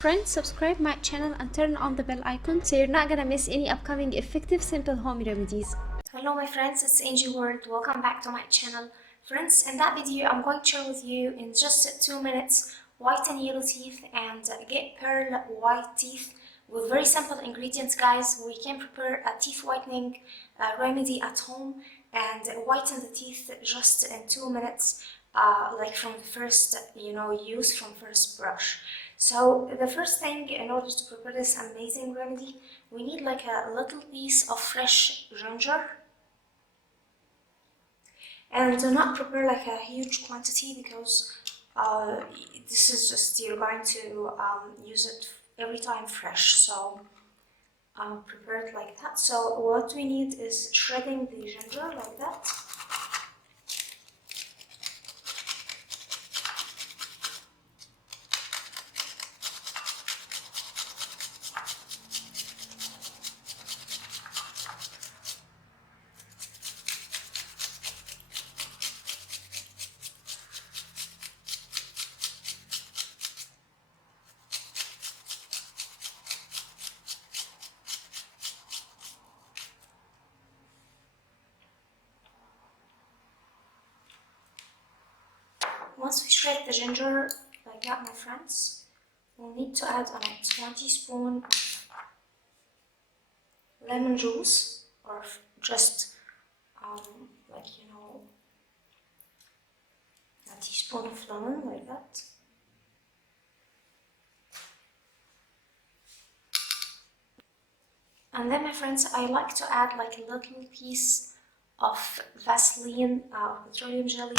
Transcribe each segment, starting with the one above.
Friends, subscribe my channel and turn on the bell icon so you're not gonna miss any upcoming effective simple home remedies. Hello my friends, it's Angie World. Welcome back to my channel. Friends, in that video I'm going to share with you in just 2 minutes whiten yellow teeth and get pearl white teeth with very simple ingredients, guys. We can prepare a teeth whitening remedy at home and whiten the teeth just in 2 minutes, like from the first use, from first brush. So the first thing, in order to prepare this amazing remedy, we need like a little piece of fresh ginger, and do not prepare like a huge quantity because this is just, you're going to use it every time fresh, so prepare it like that. So what we need is shredding the ginger like that. Once we shred the ginger like that, my friends, we'll need to add about 1 teaspoon of lemon juice, or just like a teaspoon of lemon like that. And then, my friends, I like to add like a little piece of Vaseline, petroleum jelly.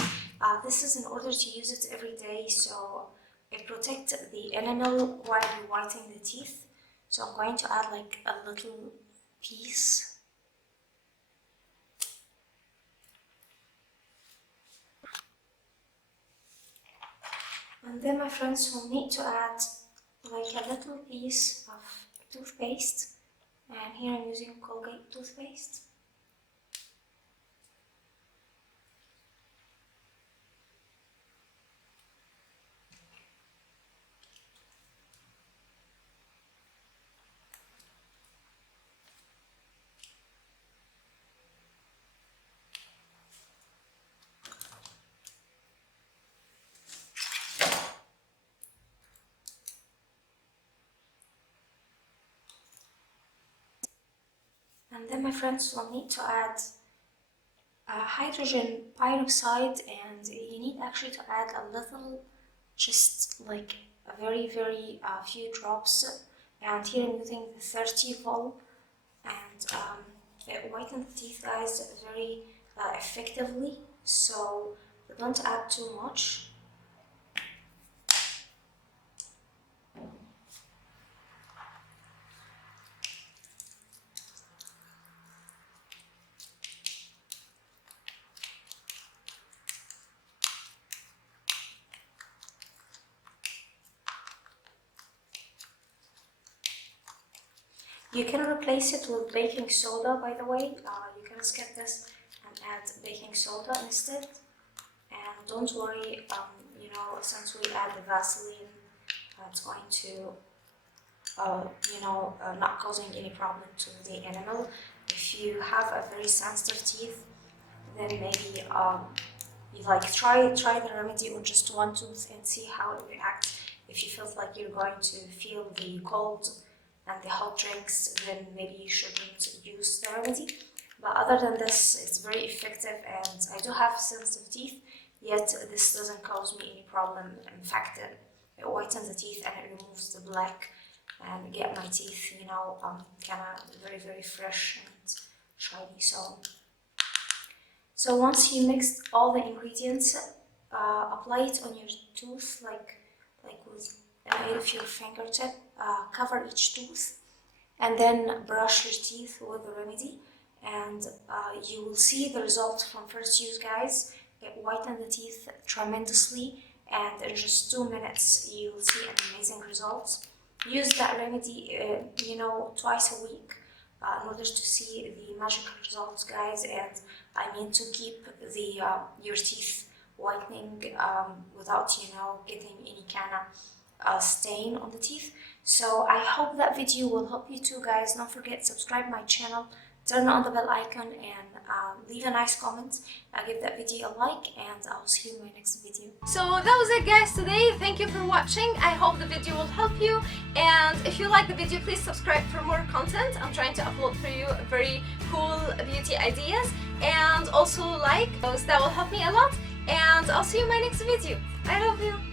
This is in order to use it every day, so it protects the enamel while you're whitening the teeth. So I'm going to add like a little piece. And then, my friends, we'll need to add like a little piece of toothpaste. And here I'm using Colgate toothpaste. And then, my friends, we'll need to add hydrogen peroxide, and you need actually to add a little, just like a very few drops. And here I'm using the 30 vol, and it whitens the teeth, guys, very effectively, so don't add too much. You can replace it with baking soda, by the way. You can skip this and add baking soda instead. And don't worry, since we add the Vaseline, it's going to, not causing any problem to the enamel. If you have a very sensitive teeth, then maybe you like try the remedy on just one tooth and see how it reacts. If you feel like you're going to feel the cold and the hot drinks, then maybe you shouldn't use the remedy. But other than this, it's very effective, and I do have sensitive teeth, yet this doesn't cause me any problem. In fact, it whitens the teeth and it removes the black and get my teeth, kind of very fresh and shiny. So once you mix all the ingredients, apply it on your tooth, like with the aid of your fingertip. Cover each tooth, and then brush your teeth with the remedy, and you will see the result from first use, guys. It whitens the teeth tremendously, and in just 2 minutes you will see an amazing result. Use that remedy, twice a week, in order to see the magical results, guys. And I mean, to keep the your teeth whitening without getting any kind of stain on the teeth. So I hope that video will help you too, guys. Don't forget, subscribe my channel, turn on the bell icon, and leave a nice comment. Give that video a like, and I'll see you in my next video. So that was it, guys, today. Thank you for watching. I hope the video will help you, and if you like the video, please subscribe for more content. I'm trying to upload for you very cool beauty ideas, and also like those. That will help me a lot, and I'll see you in my next video. I love you.